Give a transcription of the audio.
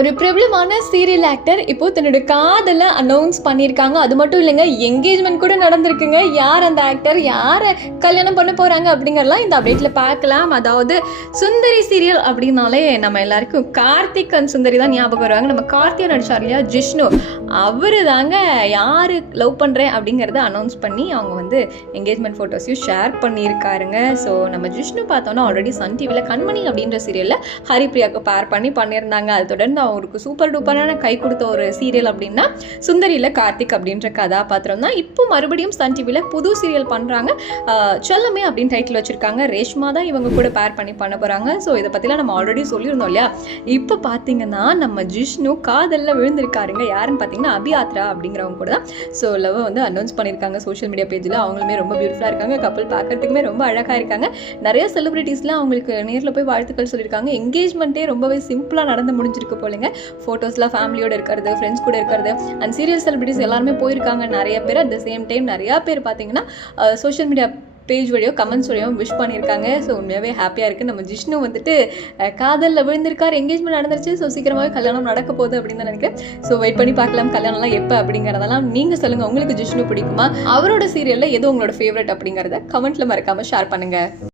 ஒரு பிரபலமான serial actor இப்போ தன்னோட காதலை அனௌன்ஸ் பண்ணியிருக்காங்க. அது மட்டும் இல்லைங்க என்கேஜ்மெண்ட் கூட நடந்திருக்குங்க. யார் அந்த ஆக்டர் யாரை கல்யாணம் பண்ண போகிறாங்க அப்படிங்கிறலாம் இந்த அப்டேட்டில் பார்க்கலாம். அதாவது சுந்தரி சீரியல் அப்படின்னாலே நம்ம எல்லாருக்கும் கார்த்திக் அண்ட் சுந்தரி தான் ஞாபகம் வருவாங்க. நம்ம கார்த்தியா நடிச்சார் இல்லையா ஜிஷ்ணு. அவர் தாங்க யார் லவ் பண்ணுறேன் அப்படிங்கிறத அனௌன்ஸ் பண்ணி அவங்க வந்து என்கேஜ்மெண்ட் ஃபோட்டோஸையும் ஷேர் பண்ணியிருக்காருங்க. ஸோ நம்ம ஜிஷ்ணு பார்த்தோன்னா ஆல்ரெடி சன் டிவியில் கண்மணி அப்படின்ற சீரியலில் ஹரிப்ரியாவுக்கு பேர் பண்ணி பண்ணியிருந்தாங்க. அது தொடர்ந்து அவருக்கு சூப்பர் டூப்பரான கை கொடுத்த ஒரு சீரியல் அப்படின்னா சுந்தரியில் கார்த்திக் அப்படின்ற கதாபாத்திரம் தான். இப்போ மறுபடியும் சன் டிவியில் புது சீரியல் பண்ணுறாங்க செல்லமே அப்படின்னு டைட்டில் வச்சுருக்காங்க. ரேஷ்மா தான் இவங்க கூட பேர் பண்ணி பண்ண போகிறாங்க ஸோ இதை பற்றிலாம் நம்ம ஆல்ரெடி சொல்லியிருந்தோம் இல்லையா? இப்போ பார்த்தீங்கன்னா நம்ம ஜிஷ்ணு காதலில் விழுந்திருக்காருங்க. யாருன்னு பார்த்தீங்கன்னா அபியாத்ரா அப்படிங்கிறவங்க கூட தான். ஸோ லவ் வந்து அனௌன்ஸ் பண்ணியிருக்காங்க சோஷியல் மீடியா பேஜில் அவங்களுமே ரொம்ப பியூட்டிஃபுல்லாக இருக்காங்க. கப்பல் பார்க்கறதுக்குமே ரொம்ப அழகாக இருக்காங்க. நிறைய செலிபிரிட்டிஸ்லாம் அவங்களுக்கு நேரில் போய் வாழ்த்துக்கள் சொல்லியிருக்காங்க. என்கேஜ்மெண்ட்டே ரொம்பவே சிம்பிளாக நடந்து முடிஞ்சிருக்கு போலுங்க. ஃபோட்டோஸ்லாம் ஃபேமிலியோட இருக்கிறது ஃப்ரெண்ட்ஸ் கூட இருக்கிறது அண்ட் சீரியல் செலிபிரிட்டிஸ் எல்லாருமே போயிருக்காங்க நிறைய பேர். அட் த சேம் டைம் நிறையா பேர் பார்த்தீங்கன்னா சோஷியல் மீடியா பேஜ் வழியோ கமெண்ட்ஸ் வழியோ விஷ் பண்ணியிருக்காங்க. ஸோ உண்மையாகவே ஹாப்பியாக இருக்குது நம்ம ஜிஷ்ணு வந்துட்டு காதலில் விழுந்திருக்கார் எங்கேஜ்மெண்ட் நடந்துருச்சு. ஸோ சீக்கிரமாகவே கல்யாணம் நடக்க போகுது அப்படின்னு தான் நினைக்கிறேன். ஸோ வெயிட் பண்ணி பார்க்கலாம் கல்யாணம்லாம் எப்போ அப்படிங்கிறதெல்லாம் நீங்கள் சொல்லுங்கள் உங்களுக்கு ஜிஷ்ணு பிடிக்குமா? அவரோட சீரியலில் எது உங்களோட ஃபேவரட் அப்படிங்கிறத கமெண்ட்டில் மறக்காமல் ஷேர் பண்ணுங்கள்